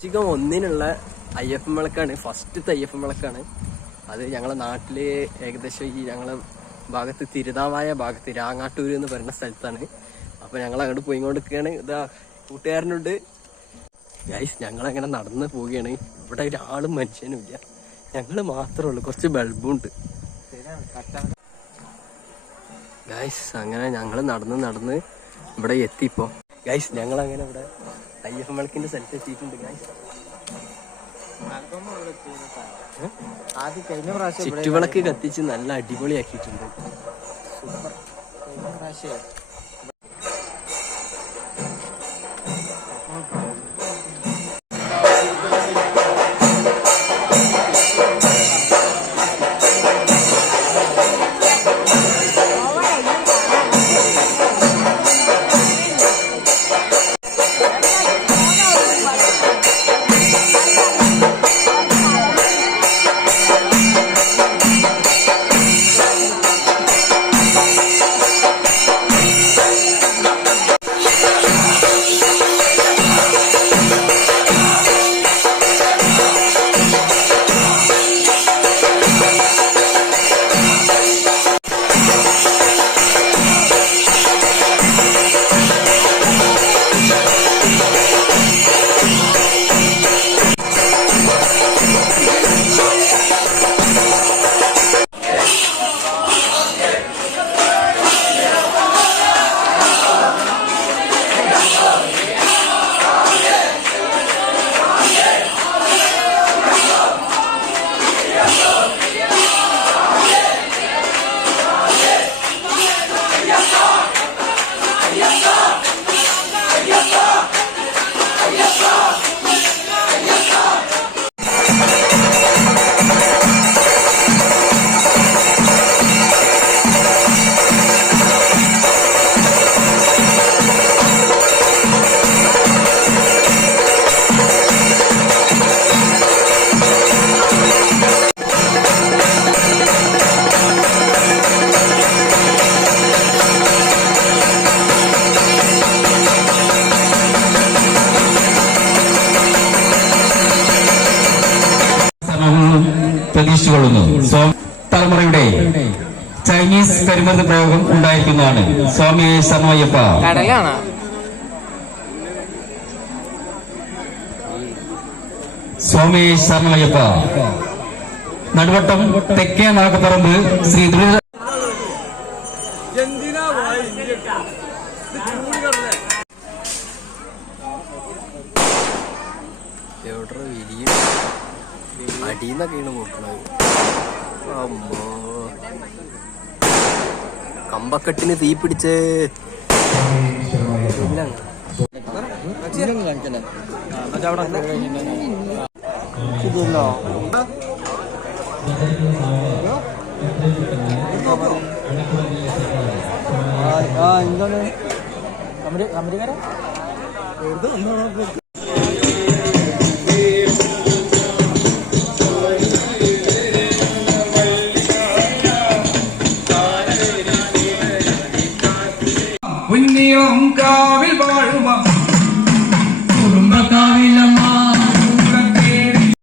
വൃശ്ചികം ഒന്നിനുള്ള I F M വിളക്കാണ് ഫസ്റ്റത്തെ ഐ എഫ് എം വിളക്കാണ്. അത് ഞങ്ങളെ നാട്ടിൽ ഏകദേശം ഈ ഞങ്ങളെ ഭാഗത്ത് തിരുതാവായ ഭാഗത്ത് രാങ്ങാട്ടൂര് എന്ന് പറയുന്ന സ്ഥലത്താണ്. അപ്പൊ ഞങ്ങൾ അങ്ങോട്ട് പോയിക്കൊണ്ടിരിക്കുകയാണ്. ഇതാ കൂട്ടുകാരനുണ്ട്. ഗൈസ് ഞങ്ങളങ്ങനെ നടന്ന് പോവുകയാണ്. ഇവിടെ ഒരാളും മനുഷ്യനും ഇല്ല. ഞങ്ങൾ മാത്രമേ ഉള്ളൂ. കുറച്ച് ബൾബുണ്ട് ഗൈസ് അങ്ങനെ ഞങ്ങൾ നടന്ന് നടന്ന് ഇവിടെ എത്തിപ്പോ ഗൈസ് ഞങ്ങൾ അങ്ങനെ ഇവിടെ ഐ എഫ് എം വിളക്കിന്റെ സ്ഥലത്ത് എത്തിയിട്ടുണ്ട് ചുറ്റുവിളക്ക് കത്തിച്ച് നല്ല അടിപൊളിയാക്കിയിട്ടുണ്ട്. സൂപ്പർ പ്രാവശ്യം പ്രതീക്ഷിച്ചുകൊള്ളുന്നു സ്വാമി തലമുറയുടെ ചൈനീസ് കരിമരുന്ന് പ്രയോഗം ഉണ്ടായിരിക്കുന്നതാണ്. സ്വാമി ശർമ്മയ്യപ്പ കടലാണ്. സ്വാമി ശർമ്മയ്യപ്പ നടുവട്ടം തെക്കേ നാഗപ്പറമ്പ് ശ്രീ ദുരിത എവിടെ വിരിയും അടിന്നൊക്കെയാണ് പൊട്ടണത് അമ്മോ. കമ്പക്കെട്ടിന് തീ പിടിച്ച്. എന്താണ്? കമരി കമരിക്കാരാ കാവിൽ വാഴുമാ